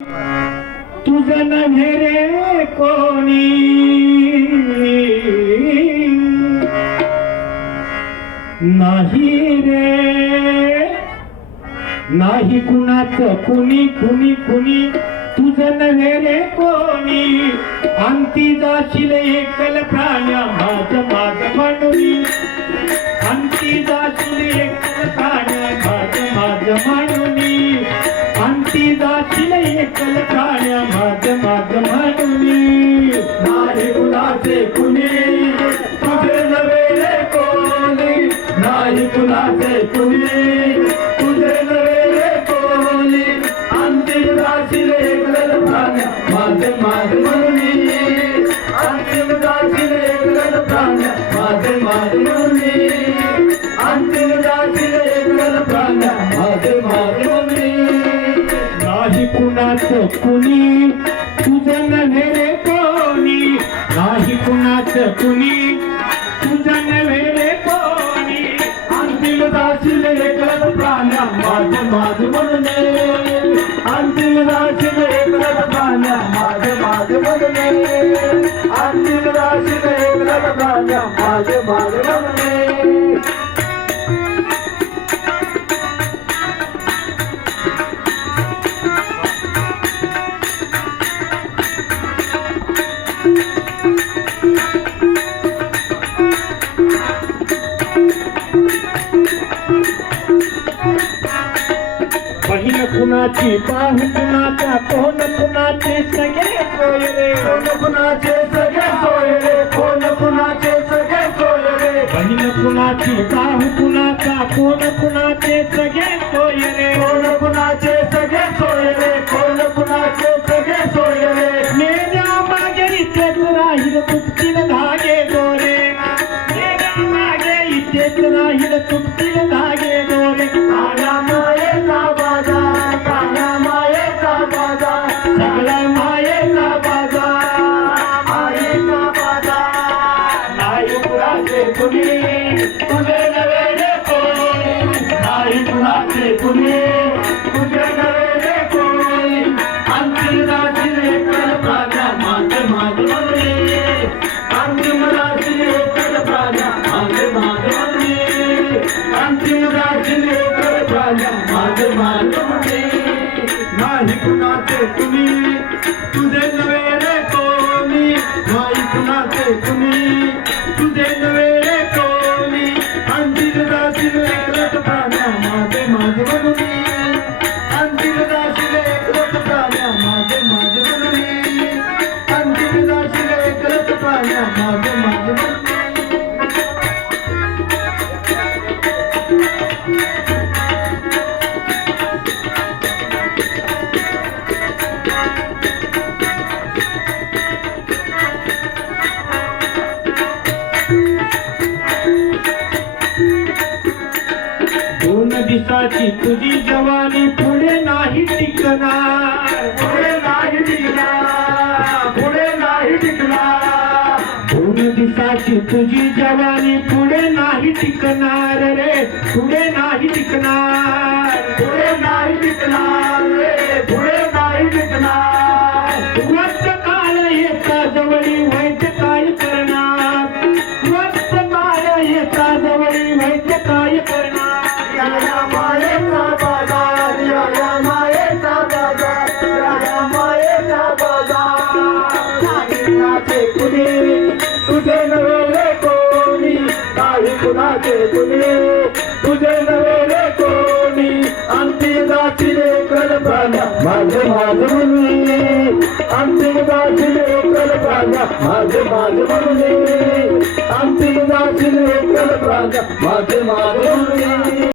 तुझं नव्हे रे कोणी, नाही रे नाही कुणाचं कुणी कुणी कुणी, तुझं नव्हे रे कोणी. अंती जाशील एकल प्राण्या माझ माझ म्हणून, अंती जाशील एकल प्राण्या माझ माझ म्हणून, अंती जाशील एकल प्राण्या माझ माझ म्हणून. नाही कुणाचे कुणी, तुझे नव्हे रे कोणी, नाही कुणाचे कुणी, तुझे नव्हे रे कोणी. अंतिम जाशील एकल प्राण्या माझ माझ म्हणून, अंतिम जाशील एकल प्राण्या माझ माझ म्हणून, अंतिम जाशील एकल प्राण्या माझ माझ म्हणून. नाही कुणाचं कुणी, तुझं नव्हे रे कोणी, नाही कुणाचं कुणी, तुझं नव्हे रे कोणी. अंतिम जाशील एकल प्राण्या माझ माझ म्हणून, अंतिम जाशील एकल प्राण्या माझ माझ म्हणून, अंतिम जाशील एकल प्राण्या माझ माझ म्हणून. बहीण कुणाची, बाहू कुणाचा, कोण कुणाचे सगळे सोय रे, कोण कुणाचे सगळे सोय रे, कोण कुणाचे सगळे सोय रे. बहीण कुणाची, बाहू कुणाचा, कोण कुणाचे सगळे सोय रे, कोण कुणाचे सगळे सोय रे, कोण कुणाचे सगळे सोय रे. मेल्या मागे इथेच राहील तुटतील धागे दोरे, मेल्या मागे इथेच राहील तुटतील धागे दोरे. काळ्या मायेचा बाजार, काळ्या मायेचा बाजार, सगळ्या मायेचा बाजार, मायेचा बाजार. नाही कुणाचे कुणी, तुझे नव्हे रे कोणी, नाही कुणाचे कुणी, तुझे नव्हे रे कोणी. अंतिम जाशील एकल प्राण्या माझ माझ म्हणून, अंतिम जाशील एकल प्राण्या माझ माझ म्हणून, अंतिम जाशील एकल प्राण्या माझ माझ म्हणून. नाही कुणाचे कुणी, तुझे नव्हे रे कोणी, नाही कुणाचे कुणी, तुझे नव्हे रे कोणी. अंतिम जाशील एकल प्राण्या माझ माझ म्हणून, अंतिम जाशील एकल प्राण्या माझ माझ म्हणून, अंतिम जाशील एकल प्राण्या माझ माझ म्हणून. दोन दिवसाची तुझी जवानी पुढे नाही टिकणार, पुढे नाही टिकणार, पुढे नाही टिकणार. दोन दिवसाची तुझी जवानी पुढे नाही टिकणार रे, पुढे नाही टिकणार, पुढे नाही टिकणार रे, पुढे नाही टिकणार. वस्त काळ येता जवळी वैद्य काय करणार, वस्त काळ येता जवळी वैद्य काय करणार. या मायेचा बाजार, या मायेचा बाजार, या मायेचा बाजार. नाही कुणाचे कुणी, तुझे नव्हे रे कोणी, नाही कुणाचे कुणी, तुझे नव्हे रे कोणी. अंतिम जाशील एकल प्राण्या माझ माझ म्हणून, अंतिम जाशील एकल प्राण्या माझ माझ म्हणून, अंतिम जाशील एकल प्राण्या माझ माझ म्हणून.